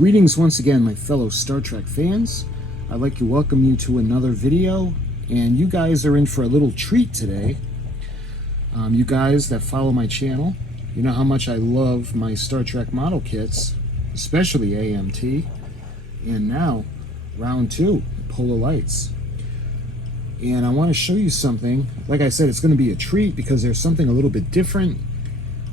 Greetings once again, my fellow Star Trek fans. I'd like to welcome you to another video, and you guys are in for a little treat today. You guys that follow my channel, you know how much I love my Star Trek model kits, especially AMT, and now round 2, Polar Lights. And I want to show you something. Like I said, it's going to be a treat because there's something a little bit different.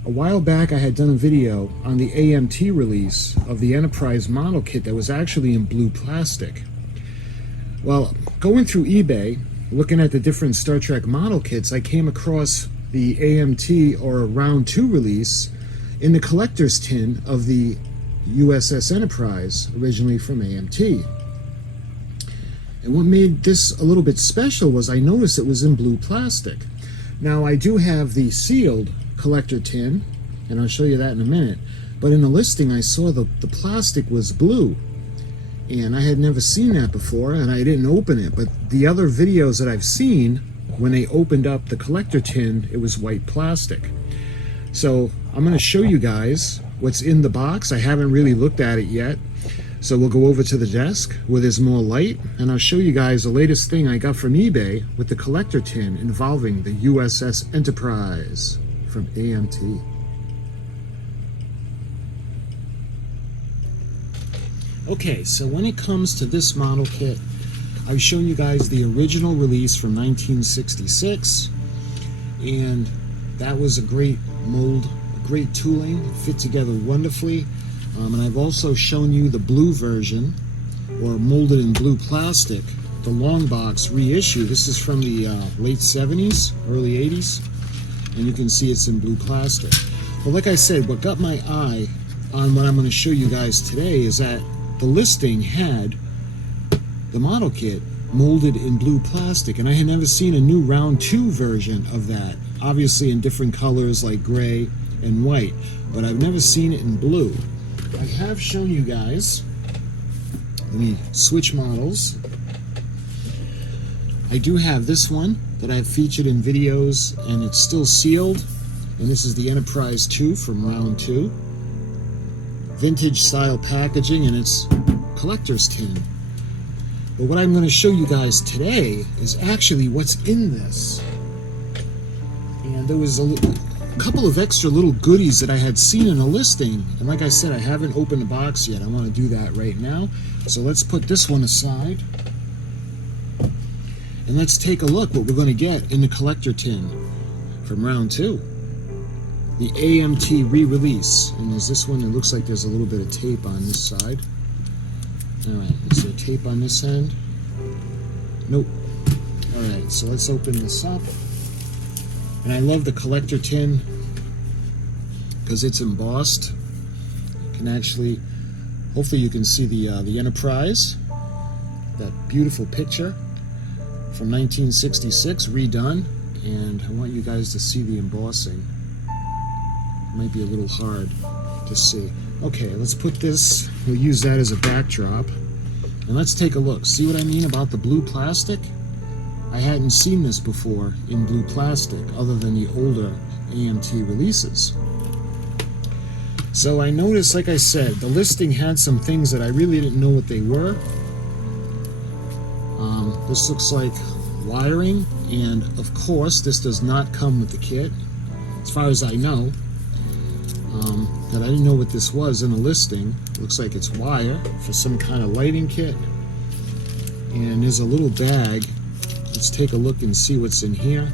A while back I had done a video on the AMT release of the Enterprise model kit that was actually in blue plastic. Well, going through eBay, looking at the different Star Trek model kits, I came across the AMT or round 2 release in the collector's tin of the U.S.S. Enterprise, originally from AMT. And what made this a little bit special was I noticed it was in blue plastic. Now I do have the sealed collector tin, and I'll show you that in a minute, but in the listing I saw the plastic was blue, and I had never seen that before, and I didn't open it. But the other videos that I've seen, when they opened up the collector tin, it was white plastic. So I'm going to show you guys what's in the box. I haven't really looked at it yet, so we'll go over to the desk where there's more light, and I'll show you guys the latest thing I got from eBay with the collector tin involving the U.S.S. Enterprise from AMT. Okay, so when it comes to this model kit, I've shown you guys the original release from 1966, and that was a great mold, great tooling, it fit together wonderfully. And I've also shown you the blue version, or molded in blue plastic, the long box reissue. This is from the late 70s, early 80s. And you can see it's in blue plastic. But like I said, what got my eye on what I'm going to show you guys today is that the listing had the model kit molded in blue plastic, and I had never seen a new round 2 version of that, obviously in different colors like gray and white, but I've never seen it in blue. I have shown you guys, let me switch models. I do have this one that I've featured in videos, and it's still sealed, and this is the Enterprise 2 from round 2. Vintage style packaging, and it's collector's tin. But what I'm going to show you guys today is actually what's in this. And there was a couple of extra little goodies that I had seen in a listing, and like I said, I haven't opened the box yet. I want to do that right now. So let's put this one aside. And let's take a look what we're going to get in the collector tin from round 2. The AMT re-release. And there's this one that looks like there's a little bit of tape on this side. Alright, is there tape on this end? Nope. Alright, so let's open this up. And I love the collector tin because it's embossed. You can actually, hopefully you can see the Enterprise. That beautiful picture from 1966, redone, and I want you guys to see the embossing. It might be a little hard to see. Okay, let's put this, we'll use that as a backdrop, and let's take a look. See what I mean about the blue plastic? I hadn't seen this before in blue plastic other than the older AMT releases. So I noticed, like I said, the listing had some things that I really didn't know what they were. This looks like wiring, and of course this does not come with the kit, as far as I know. But I didn't know what this was in the listing. It looks like it's wire for some kind of lighting kit. And there's a little bag. Let's take a look and see what's in here.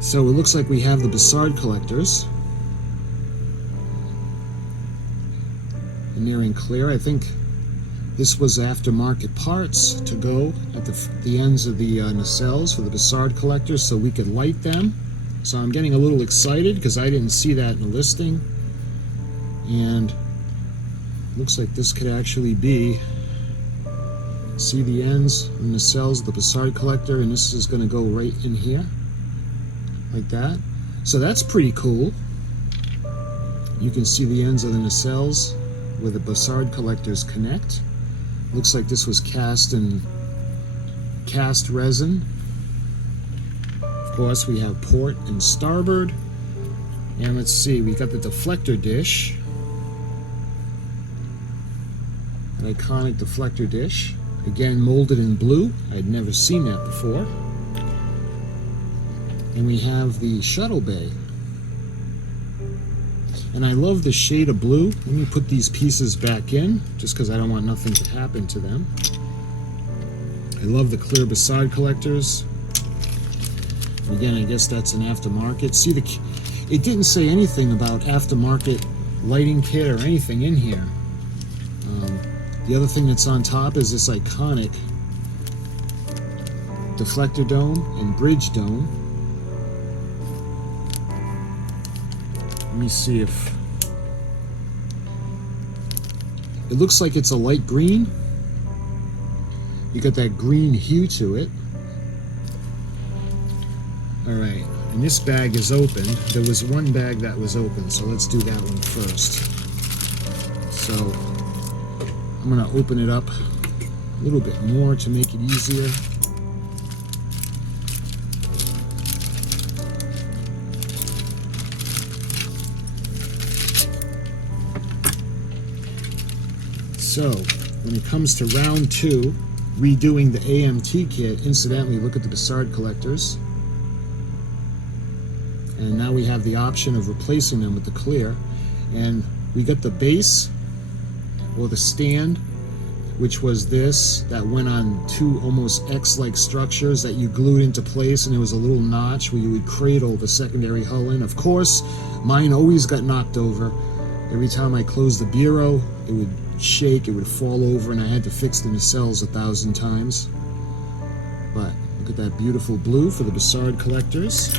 So it looks like we have the Bassard collectors. And they're in clear. I think this was aftermarket parts to go at the ends of the nacelles for the Bassard collectors so we could light them. So I'm getting a little excited because I didn't see that in the listing. And looks like this could actually be, see the ends and nacelles of the Bassard collector, and this is going to go right in here like that. So that's pretty cool. You can see the ends of the nacelles where the Bassard collectors connect. Looks like this was cast in cast resin. Of course, we have port and starboard. And let's see, we got the deflector dish. An iconic deflector dish. Again, molded in blue. I'd never seen that before. And we have the shuttle bay. And I love the shade of blue. Let me put these pieces back in, just because I don't want nothing to happen to them. I love the clear Bassard collectors. Again, I guess that's an aftermarket. See, it didn't say anything about aftermarket lighting kit or anything in here. The other thing that's on top is this iconic deflector dome and bridge dome. Let me see if... It looks like it's a light green. You got that green hue to it. Alright, and this bag is open. There was one bag that was open, so let's do that one first. So, I'm going to open it up a little bit more to make it easier. So, when it comes to round 2, redoing the AMT kit, incidentally, look at the Bassard collectors. And now we have the option of replacing them with the clear. And we got the base, or the stand, which was this, that went on 2 almost X-like structures that you glued into place, and there was a little notch where you would cradle the secondary hull in. Of course, mine always got knocked over. Every time I closed the bureau, it would shake, it would fall over, and I had to fix the nacelles 1,000 times. But look at that beautiful blue for the Bassard collectors.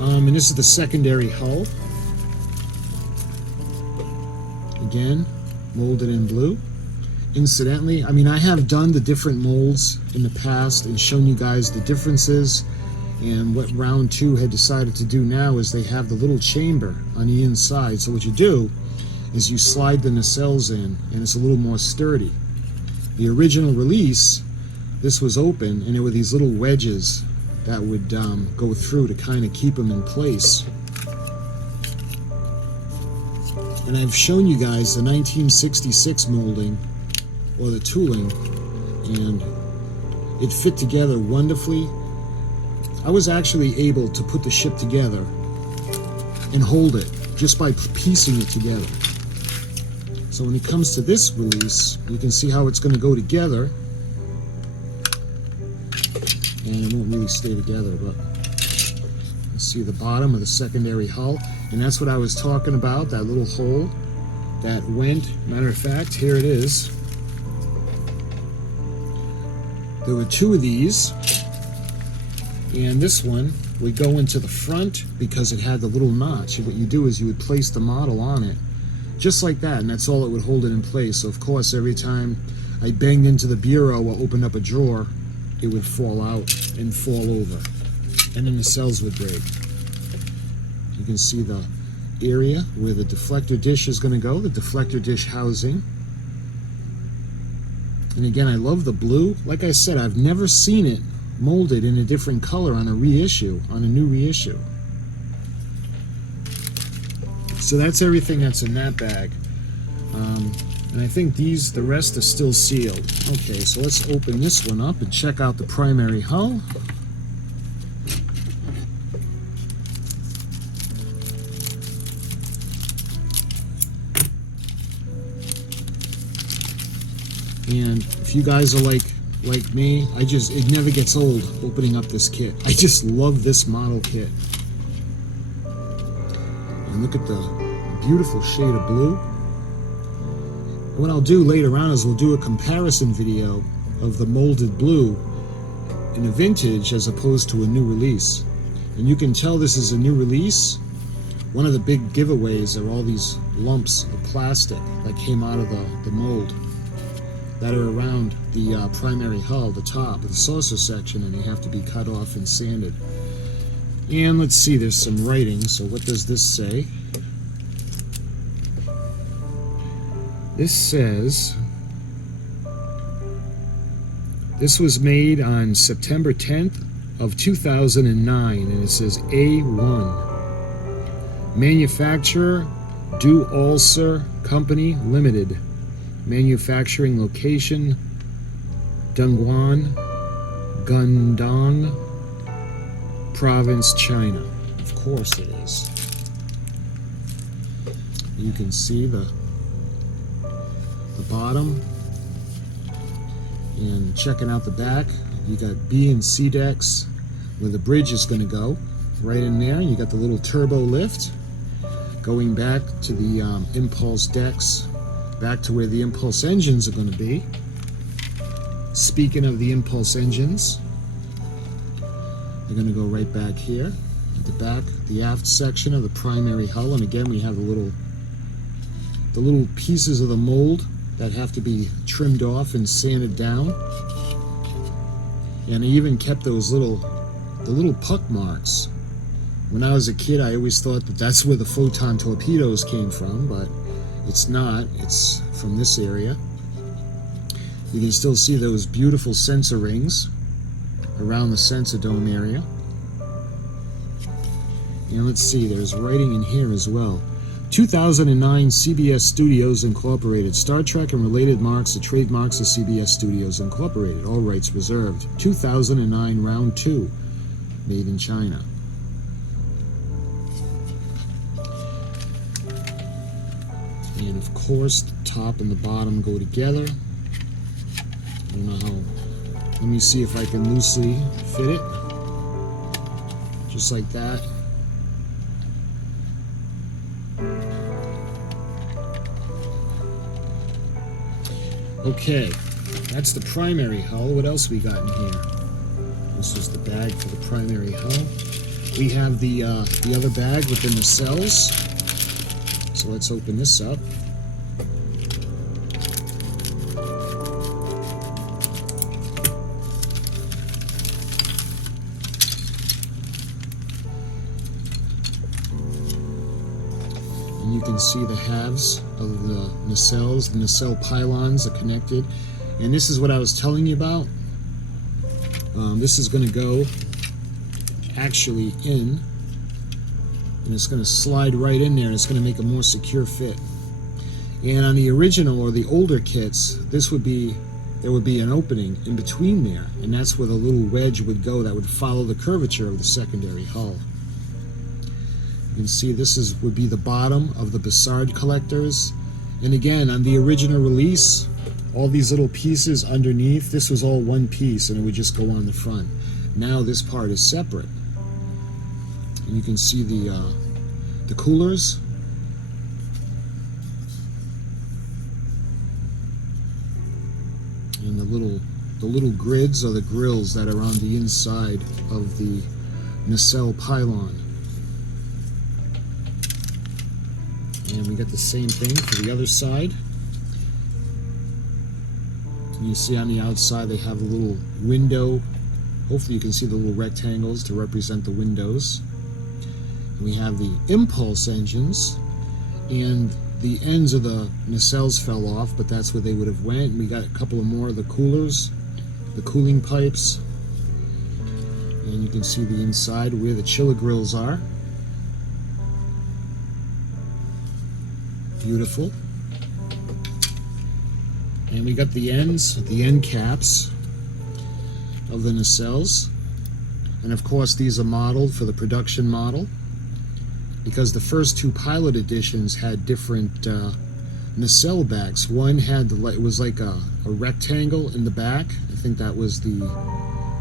And this is the secondary hull. Again, molded in blue. Incidentally, I mean, I have done the different molds in the past and shown you guys the differences. And what round 2 had decided to do now is they have the little chamber on the inside. So what you do is you slide the nacelles in, and it's a little more sturdy. The original release, this was open, and there were these little wedges that would go through to kind of keep them in place. And I've shown you guys the 1966 molding, or the tooling, and it fit together wonderfully. I was actually able to put the ship together and hold it just by piecing it together. So when it comes to this release, you can see how it's going to go together. And it won't really stay together, but you see the bottom of the secondary hull. And that's what I was talking about, that little hole that went. Matter of fact, here it is. There were 2 of these. And this one would go into the front because it had the little notch. And what you do is you would place the model on it, just like that, and that's all that would hold it in place. So of course, every time I banged into the bureau or opened up a drawer, it would fall out and fall over, and then the nacelles would break. You can see the area where the deflector dish is going to go, the deflector dish housing. And again, I love the blue. Like I said, I've never seen it molded in a different color on a reissue, on a new reissue. So that's everything that's in that bag. And I think the rest are still sealed. Okay, so let's open this one up and check out the primary hull. And if you guys are like me, it never gets old opening up this kit. I just love this model kit. And look at the beautiful shade of blue. And what I'll do later on is we'll do a comparison video of the molded blue in a vintage as opposed to a new release. And you can tell this is a new release. One of the big giveaways are all these lumps of plastic that came out of the mold that are around the primary hull, the top of the saucer section, and they have to be cut off and sanded. And let's see, there's some writing. So what does this say? This says, this was made on September 10th of 2009, and it says A1. Manufacturer, Do Ulcer Company Limited. Manufacturing location, Dongguan, Guangdong Province, China. Of course it is. You can see the bottom. And checking out the back, you got B and C decks where the bridge is going to go. Right in there, you got the little turbo lift going back to the impulse decks, back to where the impulse engines are going to be. Speaking of the impulse engines, they're going to go right back here at the back, the aft section of the primary hull. And again, we have the little pieces of the mold that have to be trimmed off and sanded down. And I even kept those the little puck marks. When I was a kid, I always thought that that's where the photon torpedoes came from, but it's not. It's from this area. You can still see those beautiful sensor rings around the sensor dome area. And let's see, there's writing in here as well. 2009 CBS Studios Incorporated. Star Trek and related marks are trademarks of CBS Studios Incorporated. All rights reserved. 2009 Round 2. Made in China. And of course, the top and the bottom go together. I don't know how. Let me see if I can loosely fit it. Just like that. Okay, that's the primary hull. What else we got in here? This is the bag for the primary hull. We have the other bag within the cells. So let's open this up. And you can see the halves of the nacelles. The nacelle pylons are connected. And this is what I was telling you about. This is going to go actually in, and it's going to slide right in there, and it's going to make a more secure fit. And on the original or the older kits, there would be an opening in between there, and that's where the little wedge would go that would follow the curvature of the secondary hull. You can see this would be the bottom of the Bassard collectors. And again, on the original release, all these little pieces underneath, this was all one piece and it would just go on the front. Now this part is separate. And you can see the coolers. And the little grids are the grills that are on the inside of the nacelle pylon. And we got the same thing for the other side. And you see on the outside they have a little window. Hopefully you can see the little rectangles to represent the windows. And we have the impulse engines, and the ends of the nacelles fell off, but that's where they would have went. And we got a couple of more of the coolers, the cooling pipes. And you can see the inside where the chiller grills are. Beautiful. And we got the ends, the end caps of the nacelles. And of course these are modeled for the production model, because the first two pilot editions had different nacelle backs. One had it was like a rectangle in the back. I think that was the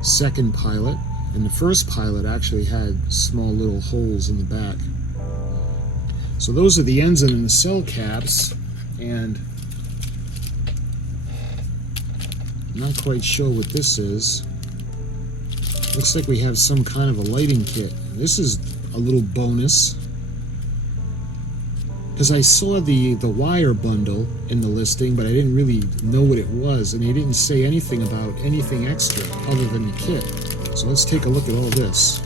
second pilot. And the first pilot actually had small little holes in the back. So those are the ends of the nacelle caps, and I'm not quite sure what this is. Looks like we have some kind of a lighting kit. This is a little bonus, because I saw the wire bundle in the listing, but I didn't really know what it was, and they didn't say anything about anything extra other than the kit. So let's take a look at all this.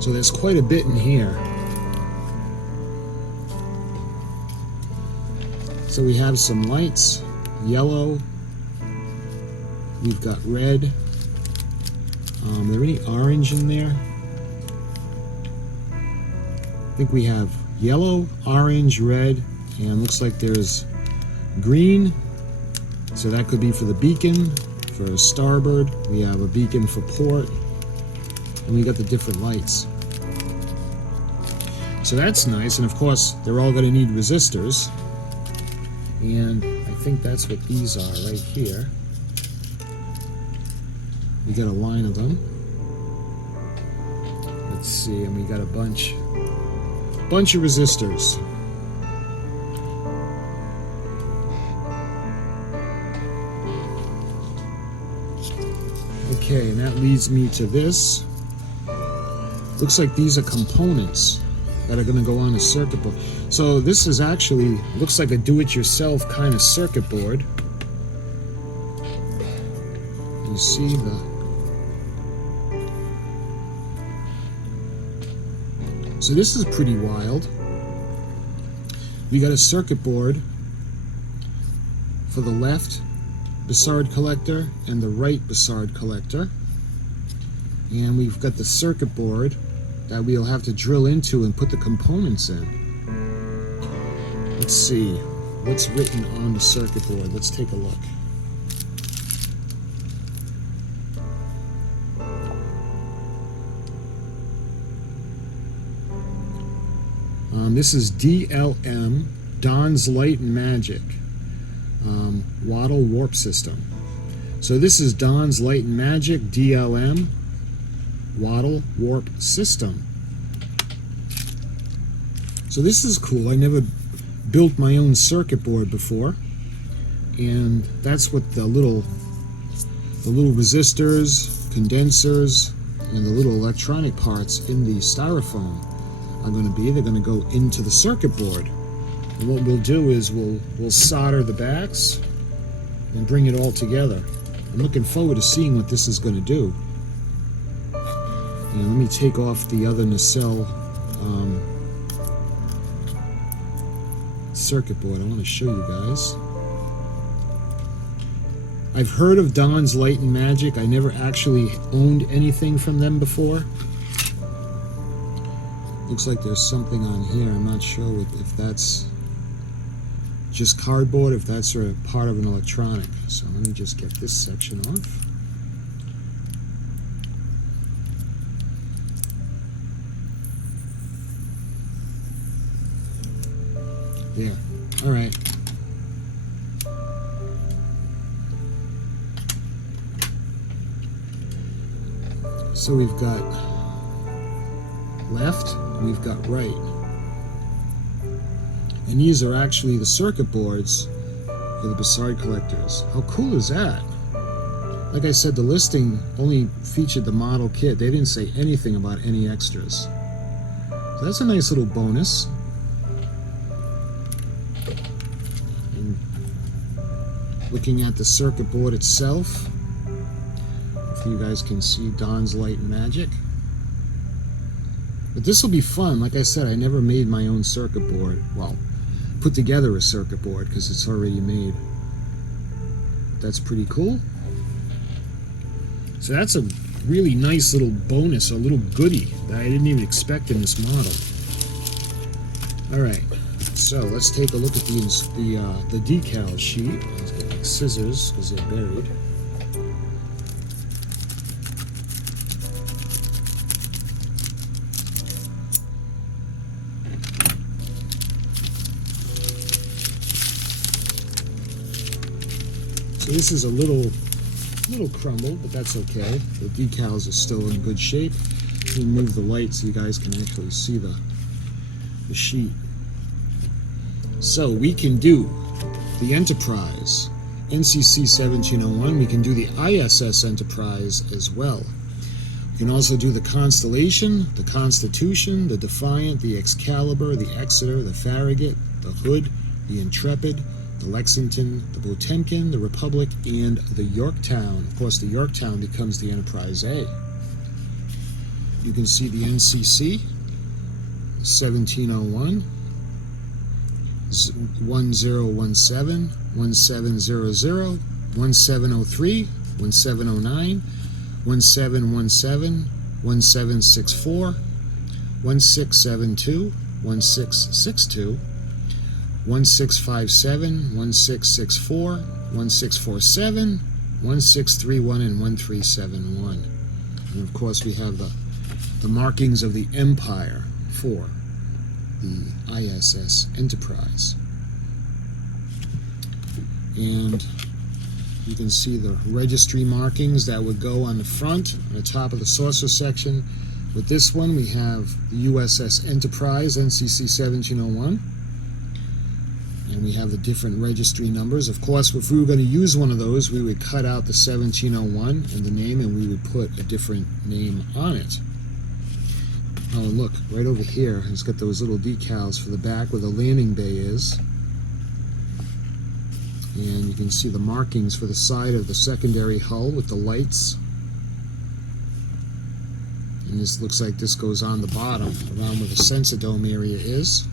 So there's quite a bit in here. So we have some lights, yellow, We've got red. Are there any orange in there? I think we have yellow, orange, red, and looks like there's green. So that could be for the beacon, for starboard. We have a beacon for port, and we got the different lights. So that's nice, and of course they're all going to need resistors, and I think that's what these are right here. We got a line of them. Let's see, and we got a bunch of resistors. Okay, and that leads me to this. Looks like these are components that are going to go on a circuit board. So this is actually, looks like a do-it-yourself kind of circuit board. You see so this is pretty wild. We got a circuit board for the left Bussard collector and the right Bussard collector, and we've got the circuit board that we'll have to drill into and put the components in. Let's see what's written on the circuit board. Let's take a look. This is DLM, Don's Light and Magic, Wattle Warp System. So this is Don's Light and Magic, DLM, Wattle Warp System. So this is cool. I never built my own circuit board before, and that's what the little resistors, condensers, and the little electronic parts in the styrofoam are going to be. They're going to go into the circuit board, and what we'll do is we'll solder the backs and bring it all together. I'm looking forward to seeing what this is going to do. And let me take off the other nacelle circuit board. I want to show you guys. I've heard of Don's Light and Magic. I never actually owned anything from them before. Looks like there's something on here. I'm not sure if that's just cardboard, if that's a part of an electronic. So let me just get this section off. There. All right. So we've got left, we've got right. And these are actually the circuit boards for the Bussard collectors. How cool is that? Like I said, the listing only featured the model kit. They didn't say anything about any extras. So that's a nice little bonus. And looking at the circuit board itself, if you guys can see Don's Light and Magic. But this will be fun. Like I said, I never made my own circuit board. Well, put together a circuit board because it's already made. That's pretty cool. So that's a really nice little bonus, a little goodie that I didn't even expect in this model. All right, so let's take a look at the decal sheet. Let's get my scissors because they're buried. So this is a little crumbled, but that's okay. The decals are still in good shape. Let me move the light so you guys can actually see the sheet. So we can do the Enterprise, NCC 1701. We can do the ISS Enterprise as well. We can also do the Constellation, the Constitution, the Defiant, the Excalibur, the Exeter, the Farragut, the Hood, the Intrepid, the Lexington, the Potemkin, the Republic, and the Yorktown. Of course, the Yorktown becomes the Enterprise A. You can see the NCC, 1701, 1017, 1700, 1703, 1709, 1717, 1764, 1672, 1662, 1657, 1664, 1647, 1631, and 1371. And of course we have the markings of the Empire for the ISS Enterprise. And you can see the registry markings that would go on the front, on the top of the saucer section. With this one, we have the U.S.S. Enterprise, NCC 1701. And we have the different registry numbers. Of course, if we were going to use one of those, we would cut out the 1701 and the name, and we would put a different name on it. Oh, and look, right over here, it's got those little decals for the back where the landing bay is. And you can see the markings for the side of the secondary hull with the lights. And this looks like this goes on the bottom, around where the sensor dome area is.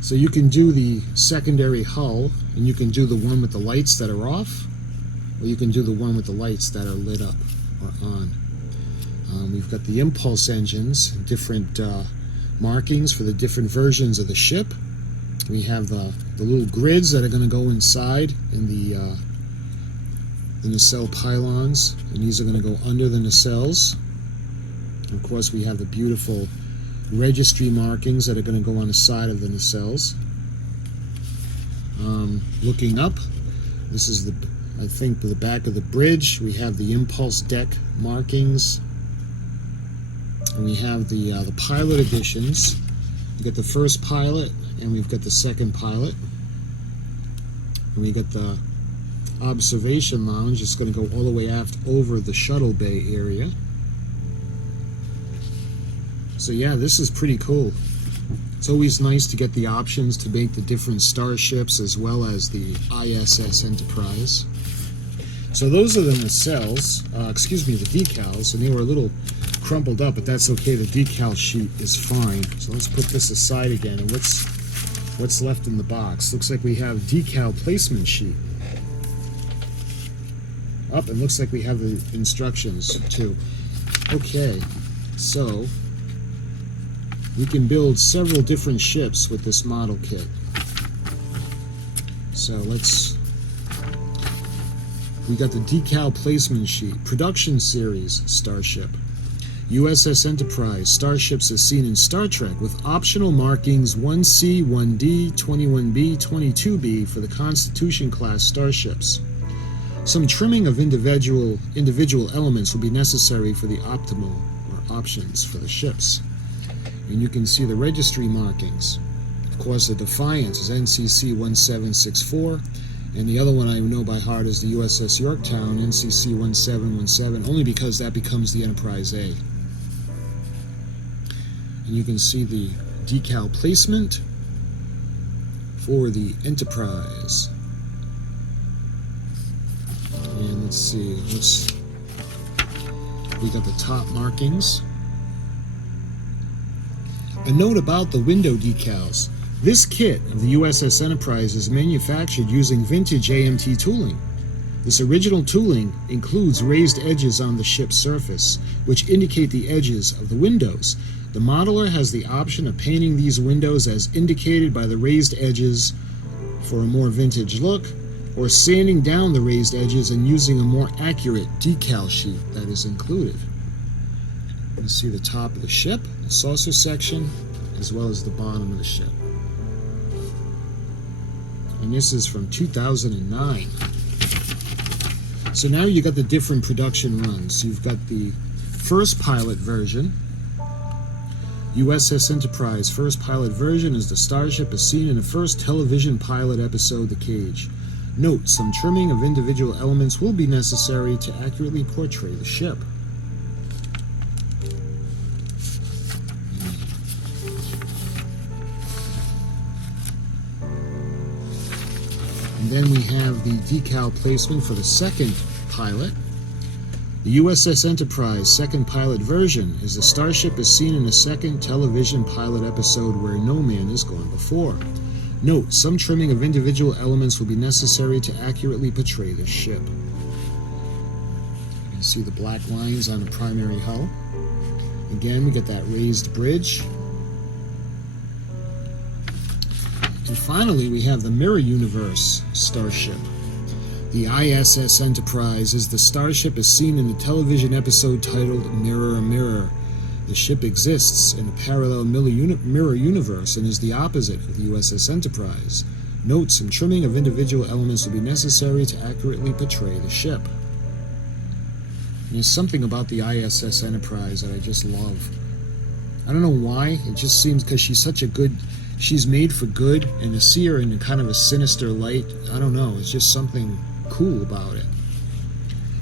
So you can do the secondary hull, and you can do the one with the lights that are off, or you can do the one with the lights that are lit up or on. We've got the impulse engines, different markings for the different versions of the ship. We have the little grids that are going to go inside in the nacelle pylons, and these are going to go under the nacelles. Of course, we have the beautiful registry markings that are going to go on the side of the nacelles. Looking up, this is I think the back of the bridge. We have the impulse deck markings, and we have the pilot editions. We got the first pilot, and we've got the second pilot, and we got the observation lounge. It's going to go all the way aft over the shuttle bay area. So yeah, this is pretty cool. It's always nice to get the options to make the different starships as well as the ISS Enterprise. So those are the nacelles, the decals, and they were a little crumpled up, but that's okay. The decal sheet is fine. So let's put this aside again, and what's left in the box? Looks like we have decal placement sheet. Up, and looks like we have the instructions too. Okay, so we can build several different ships with this model kit. So we got the decal placement sheet, production series starship, U.S.S. Enterprise, starships as seen in Star Trek, with optional markings 1C, 1D, 21B, 22B for the Constitution class starships. Some trimming of individual elements will be necessary for the optimal or options for the ships. And you can see the registry markings. Of course, the Defiance is NCC 1764, and the other one I know by heart is the U.S.S. Yorktown, NCC 1717, only because that becomes the Enterprise A. And you can see the decal placement for the Enterprise. And let's see, we got the top markings. A note about the window decals. This kit of the U.S.S. Enterprise is manufactured using vintage AMT tooling. This original tooling includes raised edges on the ship's surface, which indicate the edges of the windows. The modeler has the option of painting these windows as indicated by the raised edges for a more vintage look, or sanding down the raised edges and using a more accurate decal sheet that is included. You see the top of the ship, the saucer section, as well as the bottom of the ship. And this is from 2009. So now you got the different production runs. You've got the first pilot version. U.S.S. Enterprise first pilot version is the starship as seen in the first television pilot episode, The Cage. Note, some trimming of individual elements will be necessary to accurately portray the ship. And then we have the decal placement for the second pilot. The U.S.S. Enterprise second pilot version is the starship as seen in the second television pilot episode Where No Man Has Gone Before. Note, some trimming of individual elements will be necessary to accurately portray the ship. You can see the black lines on the primary hull. Again, we get that raised bridge. And finally, we have the Mirror Universe starship. The ISS Enterprise is the starship as seen in the television episode titled Mirror, Mirror. The ship exists in a parallel mirror universe and is the opposite of the U.S.S. Enterprise. Note, some trimming of individual elements will be necessary to accurately portray the ship. And there's something about the ISS Enterprise that I just love. I don't know why, it just seems because she's made for good, and to see her in kind of a sinister light, I don't know, it's just something cool about it.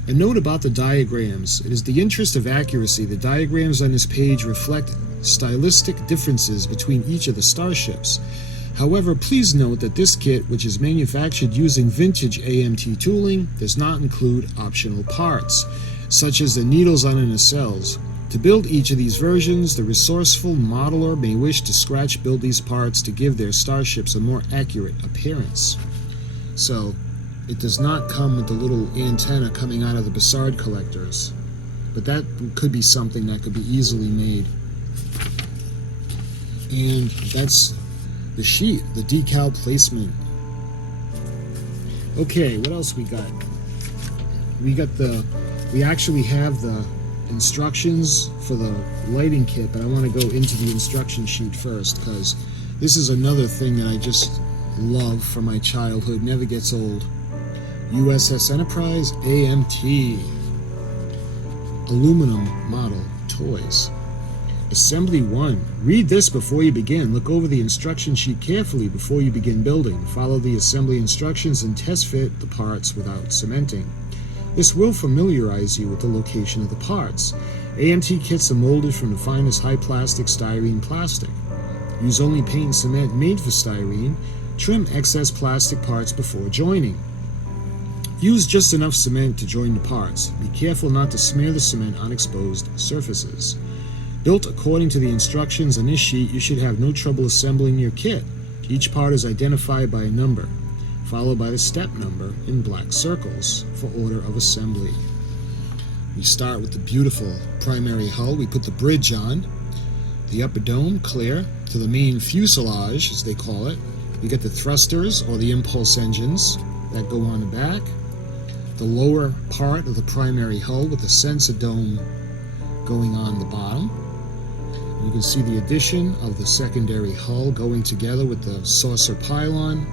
A note about the diagrams. It is the interest of accuracy. The diagrams on this page reflect stylistic differences between each of the starships. However, please note that this kit, which is manufactured using vintage AMT tooling, does not include optional parts, such as the needles on the nacelles. To build each of these versions, the resourceful modeler may wish to scratch build these parts to give their starships a more accurate appearance. So, it does not come with the little antenna coming out of the Bassard collectors, but that could be something that could be easily made. And that's the sheet, the decal placement. Okay, what else we got? We actually have the instructions for the lighting kit, but I want to go into the instruction sheet first, because this is another thing that I just love from my childhood, never gets old. U.S.S. Enterprise AMT aluminum model toys. Assembly 1. Read this before you begin. Look over the instruction sheet carefully before you begin building. Follow the assembly instructions and test fit the parts without cementing. This will familiarize you with the location of the parts. AMT kits are molded from the finest high plastic styrene plastic. Use only paint and cement made for styrene. Trim excess plastic parts before joining. Use just enough cement to join the parts. Be careful not to smear the cement on exposed surfaces. Built according to the instructions on this sheet, you should have no trouble assembling your kit. Each part is identified by a number, followed by the step number in black circles for order of assembly. We start with the beautiful primary hull. We put the bridge on. The upper dome clear to the main fuselage, as they call it. We get the thrusters, or the impulse engines, that go on the back. The lower part of the primary hull with the sensor dome going on the bottom. You can see the addition of the secondary hull going together with the saucer pylon.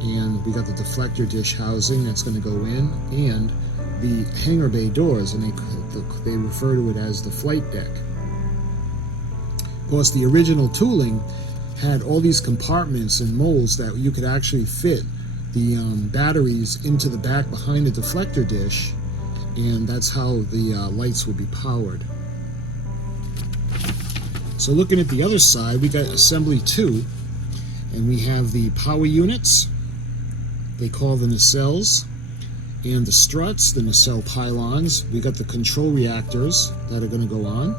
And we got the deflector dish housing that's going to go in, and the hangar bay doors, and they refer to it as the flight deck. Of course, the original tooling had all these compartments and molds that you could actually fit the batteries into the back behind the deflector dish, and that's how the lights would be powered. So looking at the other side, we got assembly 2, and we have the power units, they call the nacelles, and the struts, the nacelle pylons. We got the control reactors that are going to go on.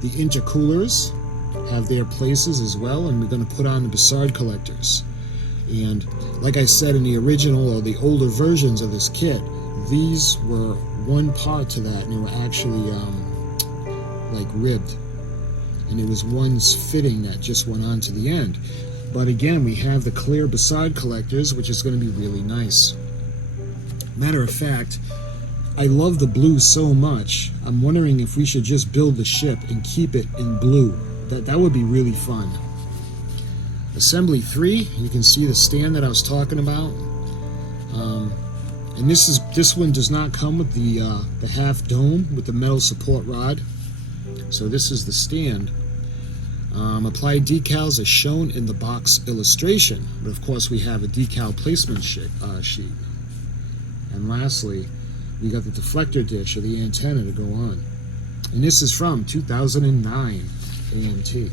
The intercoolers have their places as well, and we're going to put on the Bassard collectors. And like I said, in the original or the older versions of this kit, these were one part to that, and they were actually like ribbed, and it was one fitting that just went on to the end. But again, we have the clear Bassard collectors, which is going to be really nice. Matter of fact, I love the blue so much, I'm wondering if we should just build the ship and keep it in blue. That would be really fun. Assembly 3, you can see the stand that I was talking about. And this one does not come with the half dome with the metal support rod. So this is the stand. Applied decals are shown in the box illustration, but of course we have a decal placement sheet. And lastly, we got the deflector dish or the antenna to go on. And this is from 2009 AMT.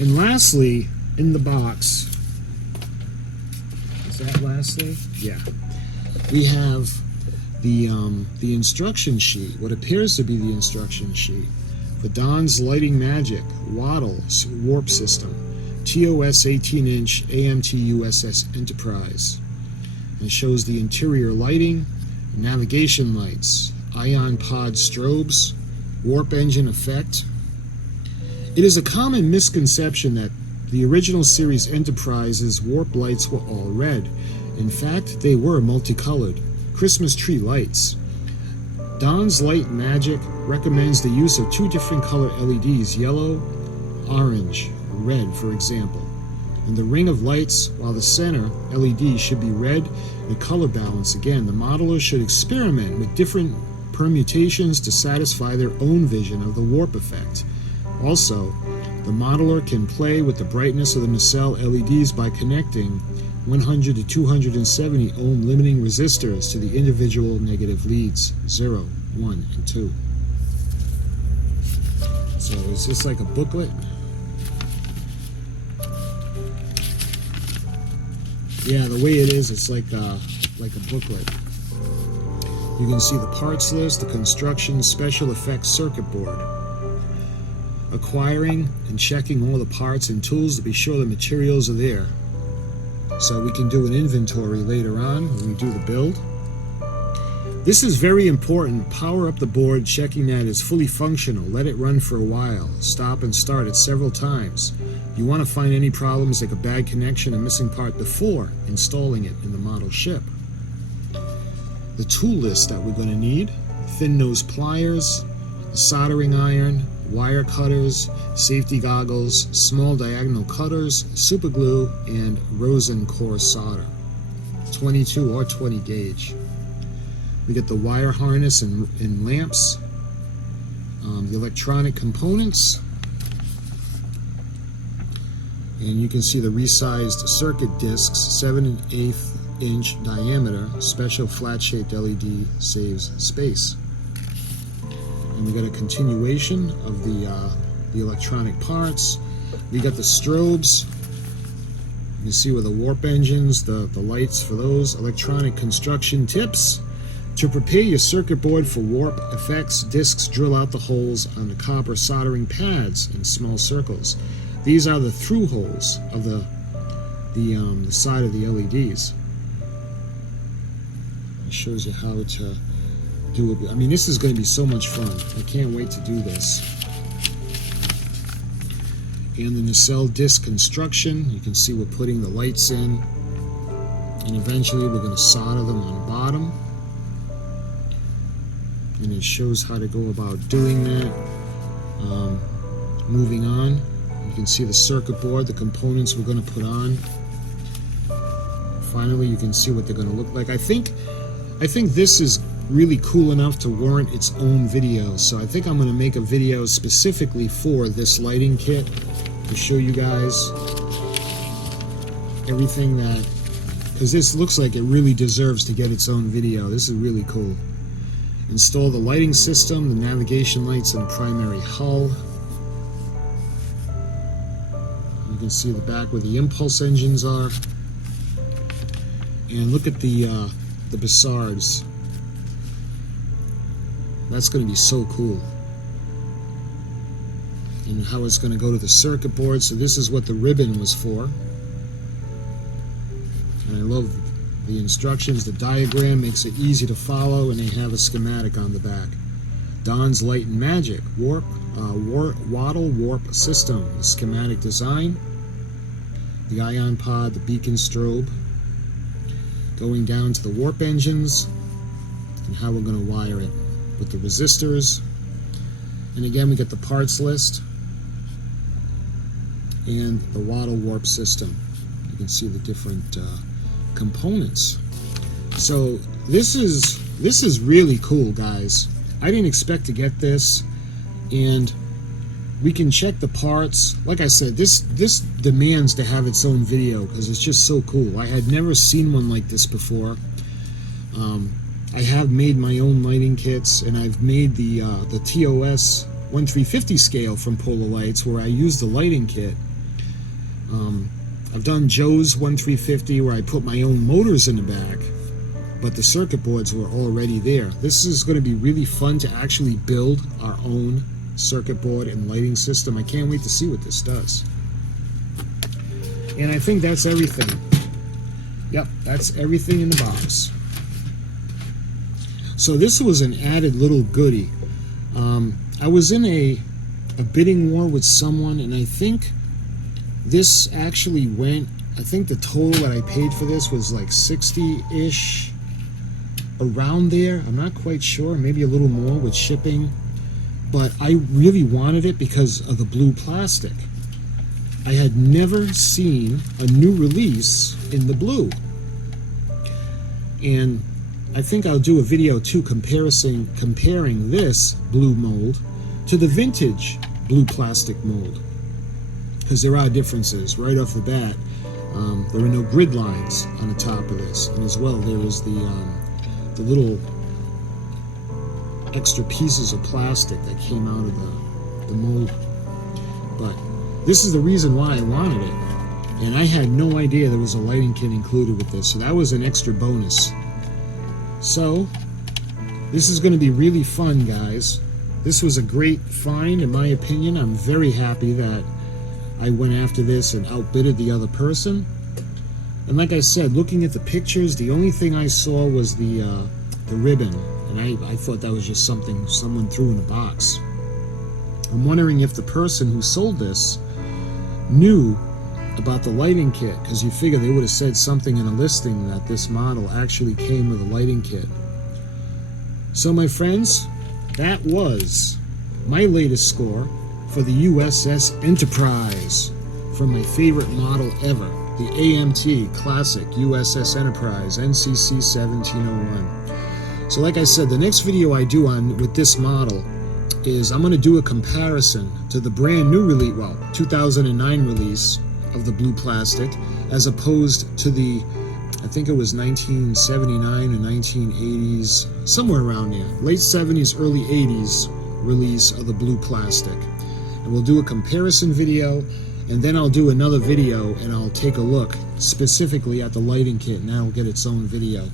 And lastly, in the box, is that lastly? Yeah. We have the instruction sheet, what appears to be the instruction sheet. for Don's Lighting Magic Wattle Warp System, TOS 18-inch AMT U.S.S Enterprise. And it shows the interior lighting, navigation lights, ion pod strobes, warp engine effect. It is a common misconception that the original series Enterprise's warp lights were all red. In fact, they were multicolored, Christmas tree lights. Don's Light Magic recommends the use of 2 different color LEDs, yellow, orange, red, for example. In the ring of lights, while the center LED should be red, the color balance, again, the modeler should experiment with different permutations to satisfy their own vision of the warp effect. Also, the modeler can play with the brightness of the nacelle LEDs by connecting 100 to 270 ohm limiting resistors to the individual negative leads, 0, 1, and 2. So is this like a booklet? Yeah, the way it is, it's like a booklet. You can see the parts list, the construction special effects circuit board. Acquiring and checking all the parts and tools to be sure the materials are there. So we can do an inventory later on when we do the build. This is very important. Power up the board, checking that it's fully functional. Let it run for a while. Stop and start it several times. You want to find any problems like a bad connection or missing part before installing it in the model ship. The tool list that we're going to need: thin nose pliers, a soldering iron, wire cutters, safety goggles, small diagonal cutters, super glue, and rosin core solder, 22 or 20 gauge. We get the wire harness and lamps, the electronic components, and you can see the resized circuit discs, 7 1/8 inch diameter, special flat-shaped LED saves space. And we got a continuation of the electronic parts. We got the strobes. You can see with the warp engines, the lights for those. Electronic construction tips. To prepare your circuit board for warp effects, discs drill out the holes on the copper soldering pads in small circles. These are the through holes of the side of the LEDs. It shows you how to do it. I mean, this is going to be so much fun. I can't wait to do this. And the nacelle disc construction, you can see we're putting the lights in, and eventually we're going to solder them on the bottom. And it shows how to go about doing that. Moving on, you can see the circuit board, the components we're going to put on. Finally, you can see what they're going to look like. I think this is really cool enough to warrant its own video. So I think I'm going to make a video specifically for this lighting kit to show you guys everything that, because this looks like it really deserves to get its own video. This is really cool. Install the lighting system, the navigation lights, and the primary hull. You can see the back where the impulse engines are. And look at the Bassards. That's going to be so cool. And how it's going to go to the circuit board. So this is what the ribbon was for. And I love the instructions. The diagram makes it easy to follow, and they have a schematic on the back. Don's Light and Magic Wattle Warp System. The schematic design. The ion pod, the beacon strobe. Going down to the warp engines and how we're going to wire it with the resistors. And again, we get the parts list and the Wattle warp system. You can see the different components. So this is really cool, guys. I didn't expect to get this, and we can check the parts. Like I said, this demands to have its own video because it's just so cool. I had never seen one like this before. I have made my own lighting kits, and I've made the TOS 1350 scale from Polar Lights, where I use the lighting kit. I've done Joe's 1350 where I put my own motors in the back, but the circuit boards were already there. This is going to be really fun to actually build our own circuit board and lighting system. I can't wait to see what this does. And I think that's everything. Yep, that's everything in the box. So this was an added little goodie. I was in a bidding war with someone, and I think this actually went, I think the total that I paid for this was like 60-ish, around there. I'm not quite sure, maybe a little more with shipping, but I really wanted it because of the blue plastic. I had never seen a new release in the blue, and I think I'll do a video too comparing this blue mold to the vintage blue plastic mold, because there are differences right off the bat. There are no grid lines on the top of this, and as well there is the little extra pieces of plastic that came out of the mold. But this is the reason why I wanted it, and I had no idea there was a lighting kit included with this, so that was an extra bonus. So this is going to be really fun, guys. This was a great find, in my opinion. I'm very happy that I went after this and outbidded the other person. And like I said, looking at the pictures, the only thing I saw was the ribbon, and I thought that was just something someone threw in a box. I'm wondering if the person who sold this knew about the lighting kit, because you figure they would have said something in a listing that this model actually came with a lighting kit. So my friends, that was my latest score for the U.S.S. Enterprise from my favorite model ever, the AMT Classic U.S.S. Enterprise NCC 1701. So like I said, the next video I do with this model is I'm going to do a comparison to the brand new release, well, 2009 release of the blue plastic, as opposed to the, I think it was 1979 and 1980s, somewhere around there, late 70s, early 80s release of the blue plastic. And we'll do a comparison video, and then I'll do another video and I'll take a look specifically at the lighting kit, and that'll get its own video.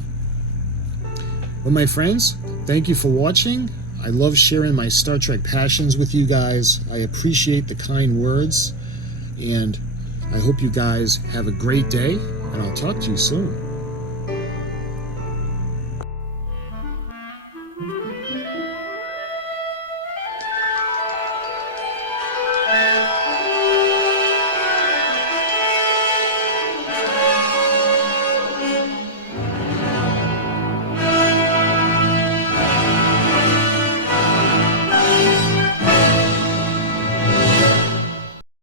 Well, my friends, thank you for watching. I love sharing my Star Trek passions with you guys. I appreciate the kind words, and I hope you guys have a great day, and I'll talk to you soon.